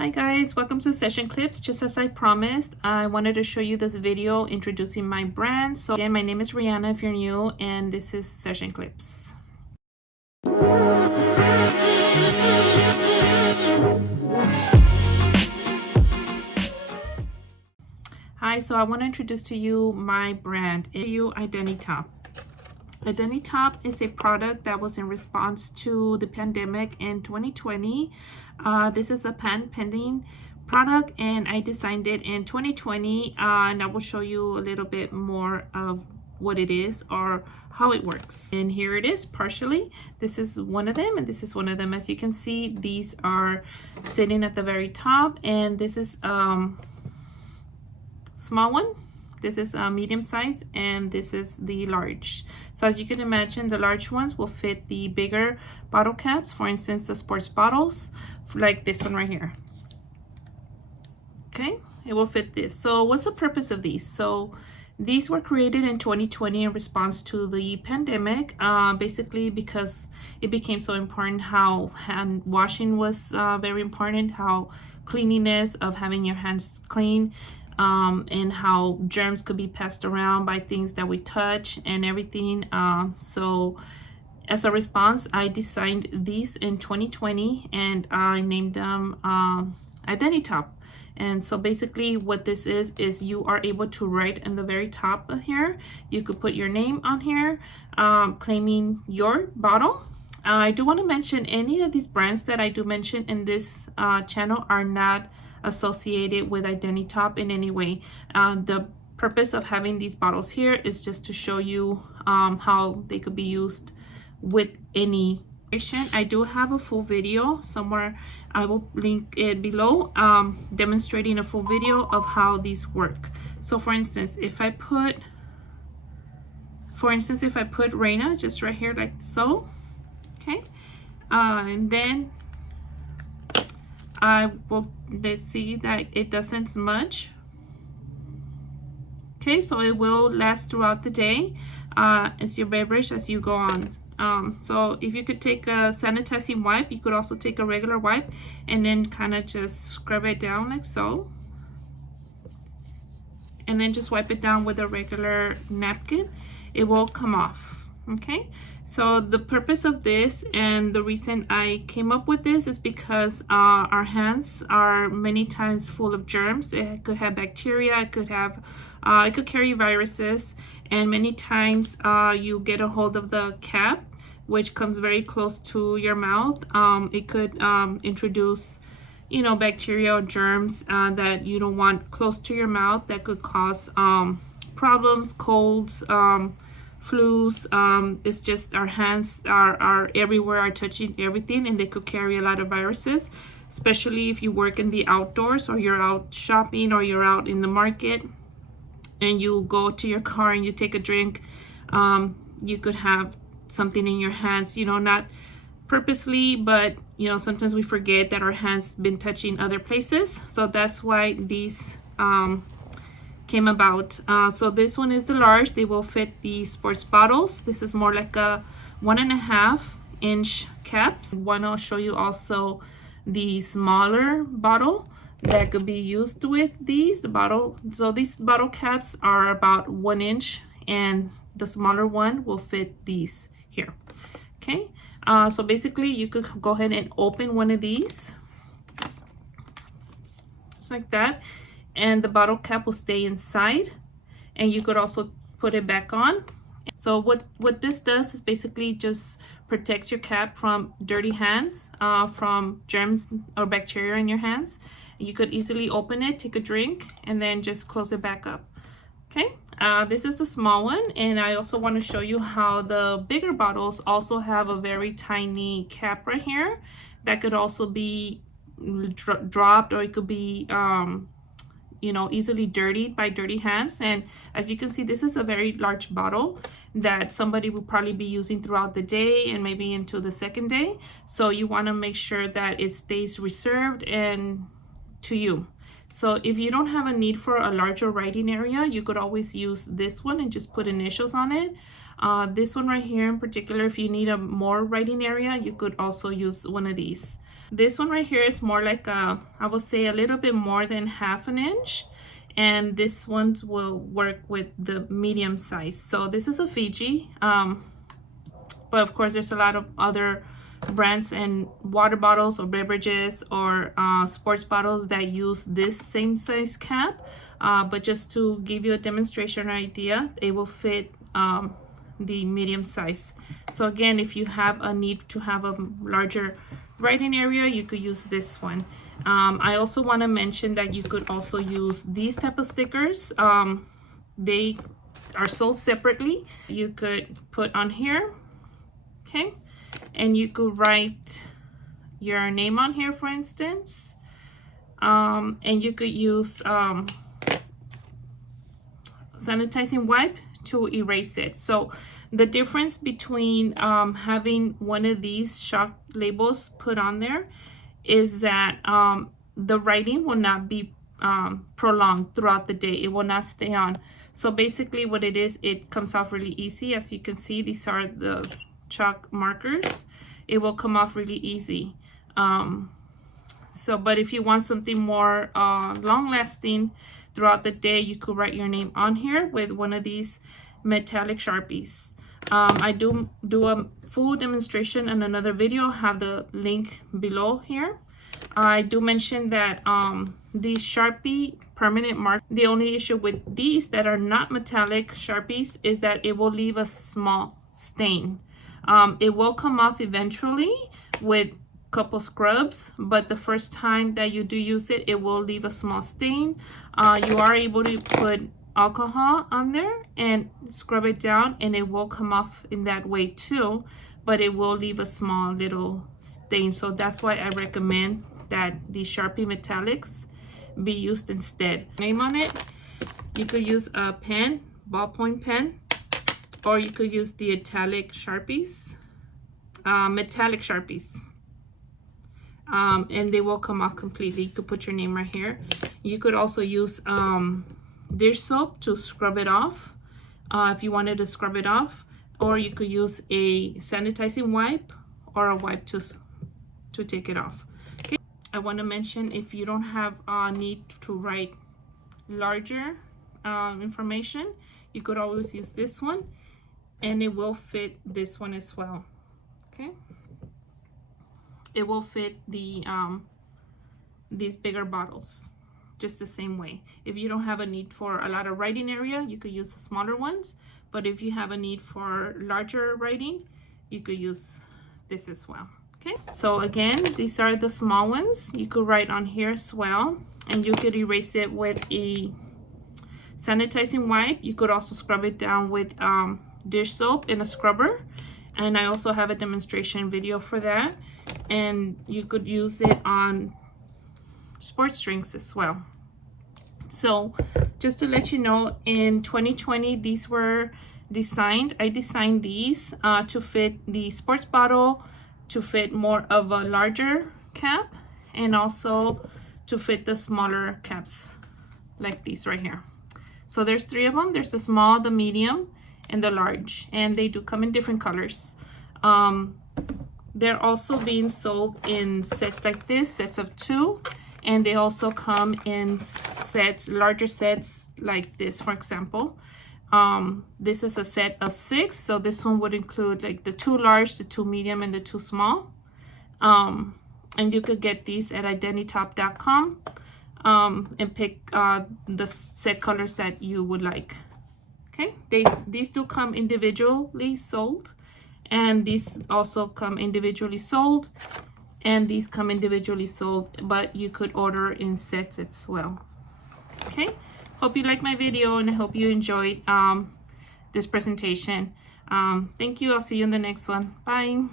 Hi guys, welcome to Session Clips. Just as I promised, I wanted to show you this video introducing my brand. So again, my name is Rihanna if you're new, and this is Session Clips. Hi, so I want to introduce to you my brand, IdentiTop. IdentiTop is a product that was in response to the pandemic in 2020. This is a patent pending product, and I designed it in 2020, and I will show you a little bit more of what it is or how it works. And here it is partially. This is one of them, and this is one of them. As you can see, these are sitting at the very top, and this is small one. This is a medium size, and this is the large. So as you can imagine, the large ones will fit the bigger bottle caps. For instance, the sports bottles, like this one right here. Okay, it will fit this. So what's the purpose of these? So these were created in 2020 in response to the pandemic, basically because it became so important how hand washing was very important, how cleanliness of having your hands clean, and how germs could be passed around by things that we touch and everything. So as a response, I designed these in 2020, and I named them IdentiTop. And so basically what this is you are able to write in the very top of here. You could put your name on here, claiming your bottle. I do want to mention any of these brands that I do mention in this channel are not associated with IdentiTop in any way. The purpose of having these bottles here is just to show you how they could be used with any. I do have a full video somewhere. I will link it below, demonstrating a full video of how these work. So for instance, if I put Reina just right here like so, okay, and then I will, let's see that it doesn't smudge. Okay, so it will last throughout the day. It's your beverage as you go on. So if you could take a sanitizing wipe, you could also take a regular wipe and then kind of just scrub it down like so. And then just wipe it down with a regular napkin. It will come off. Okay, so the purpose of this and the reason I came up with this is because our hands are many times full of germs. It could have bacteria, it could carry viruses, and many times you get a hold of the cap, which comes very close to your mouth. It could introduce, you know, bacteria or germs that you don't want close to your mouth, that could cause problems, colds, flus. It's just our hands are everywhere, are touching everything, and they could carry a lot of viruses, especially if you work in the outdoors or you're out shopping or you're out in the market and you go to your car and you take a drink. You could have something in your hands, you know, not purposely, but you know, sometimes we forget that our hands been touching other places. So that's why these came about. So this one is the large. They will fit the sports bottles. This is more like a 1.5 inch caps. I'll show you also the smaller bottle that could be used with these. So these bottle caps are about 1 inch, and the smaller one will fit these here. Okay, so basically you could go ahead and open one of these just like that, and the bottle cap will stay inside, and you could also put it back on. So what this does is basically just protects your cap from dirty hands, from germs or bacteria in your hands. You could easily open it, take a drink, and then just close it back up. Okay, this is the small one, and I also want to show you how the bigger bottles also have a very tiny cap right here that could also be dropped, or it could be you know, easily dirtied by dirty hands. And as you can see, this is a very large bottle that somebody will probably be using throughout the day and maybe into the second day. So you want to make sure that it stays reserved and to you. So if you don't have a need for a larger writing area, you could always use this one and just put initials on it. This one right here in particular, if you need a more writing area, you could also use one of these. This one right here is more like a, I would say a little bit more than 1/2 inch, and this one will work with the medium size. So this is a Fiji, but of course there's a lot of other brands and water bottles or beverages or sports bottles that use this same size cap, but just to give you a demonstration idea, it will fit the medium size. So again, if you have a need to have a larger writing area, you could use this one. I also want to mention that you could also use these type of stickers. They are sold separately. You could put on here, okay, and you could write your name on here, for instance, and you could use sanitizing wipe to erase it. So the difference between having one of these shock labels put on there is that the writing will not be prolonged throughout the day. It will not stay on. So basically what it is, it comes off really easy. As you can see, these are the chalk markers. It will come off really easy. But if you want something more long-lasting throughout the day, you could write your name on here with one of these metallic Sharpies. I do a full demonstration in another video. I'll have the link below here. I do mention that these Sharpie permanent mark, the only issue with these that are not metallic Sharpies is that it will leave a small stain. It will come off eventually with couple scrubs, but the first time that you do use it, it will leave a small stain. You are able to put alcohol on there and scrub it down, and it will come off in that way too, but it will leave a small little stain. So that's why I recommend that the Sharpie metallics be used instead. Name on it, you could use a pen, ballpoint pen, or you could use the metallic Sharpies, and they will come off completely. You could put your name right here. You could also use dish soap to scrub it off if you wanted to scrub it off, or you could use a sanitizing wipe or a wipe to take it off. Okay, I want to mention, if you don't have a need to write larger information, you could always use this one, and it will fit this one as well. Okay, it will fit the these bigger bottles just the same way. If you don't have a need for a lot of writing area, you could use the smaller ones, but if you have a need for larger writing, you could use this as well. Okay, so again, these are the small ones. You could write on here as well, and you could erase it with a sanitizing wipe. You could also scrub it down with dish soap and a scrubber, and I also have a demonstration video for that, and you could use it on sports drinks as well. So just to let you know, in 2020 these were designed. I designed these to fit the sports bottle, to fit more of a larger cap, and also to fit the smaller caps like these right here. So there's 3 of them. There's the small, the medium, and the large, and they do come in different colors. They're also being sold in sets like this, sets of 2, and they also come in sets, larger sets like this, for example. This is a set of 6, so this one would include like the 2 large, the 2 medium, and the 2 small. And you could get these at IdentiTop.com and pick the set colors that you would like. Okay, these do come individually sold, and these also come individually sold, and these come individually sold, but you could order in sets as well. Okay, hope you liked my video, and I hope you enjoyed this presentation. Thank you. I'll see you in the next one. Bye.